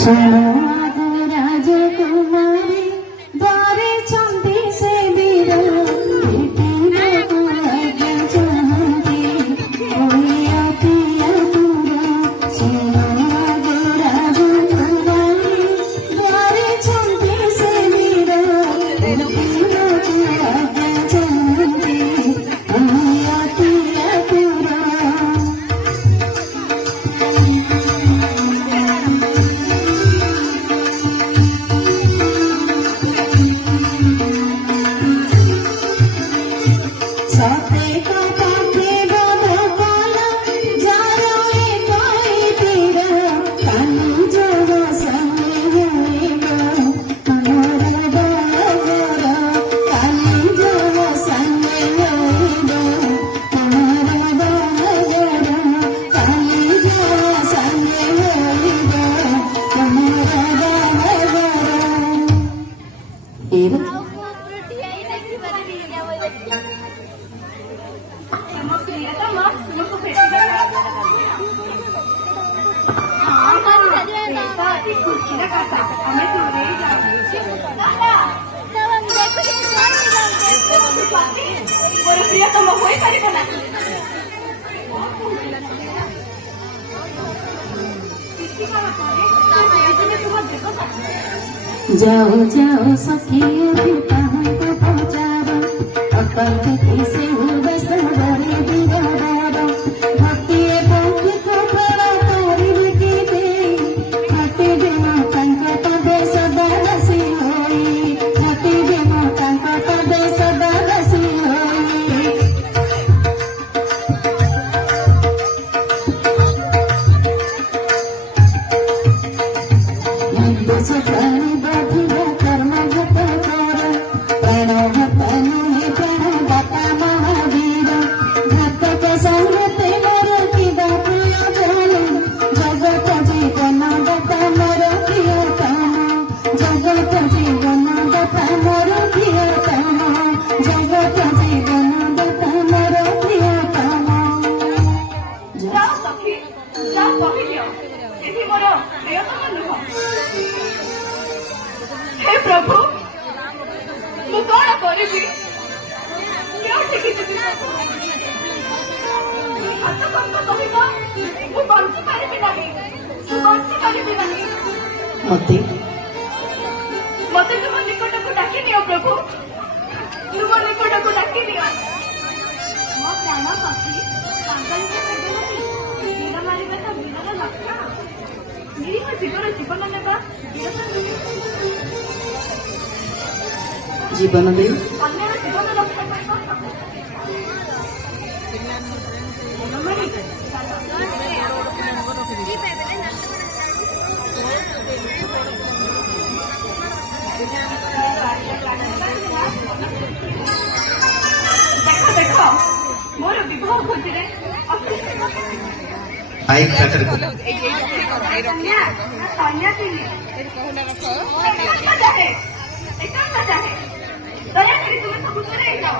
सुनो आगो राजकुमारी द्वारे चंदी से बीरा बेटी को आगे चाहती कोई आती अधूरा। सुनो आगो राजकुमारी द्वारे चंदी से बीरा बेटी को आगे चाहती कोई आती अधूरा। साथे का पाखे बाबा काला जारो ए कोई तेरा कानी जो संगे होएगा हमारा बागोरा। कानी जो संगे होएगा हमारा बागोरा। कानी जो संगे होएगा हमारा बागोरा। जाओ जाओ सखियों कहाँ को पहुँचारो अकल से व्यस्त बड़ी बिगाड़ो भक्ति भक्ति को बड़ा तारीफ की दे हटे बिना कंका तबे सदा रसी होई हटे बिना कंका तबे सदा रसी होई। हिंदू सफारी हे प्रभु मु कौन करी हाथ कम कह बंची पारि मते मत तुम निकट को डाकी दियो प्रभु तुम निकट को डाकी दियो मो प्राण पक्षी वीर मारिबा तो वीरर लक्षण निरीह जीवन जीवन नेबा जीवन दे अन्य जीवन रक्षा देखो देखो मोर विवाह खोजी आई खातर को दया तुम्हें सबूत जाओ